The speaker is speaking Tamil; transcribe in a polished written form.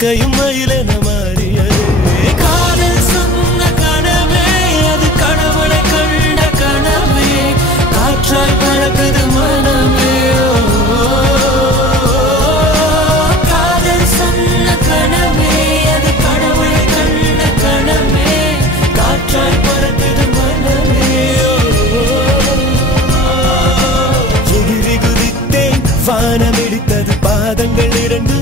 இறக்கையும் மயிலென மாறியது. காதல் சொன்ன கனவே அது கடவுளை கண்ட கனவே, காற்றாய் பறக்குது மனமே. காதல் சொன்ன கனவே அது கடவுளை கண்ட கனவே, காற்றாய் பறக்குது மனமே. எகிரி குதித்தேன், வானம் இடித்தது, பாதங்கள் இரண்டு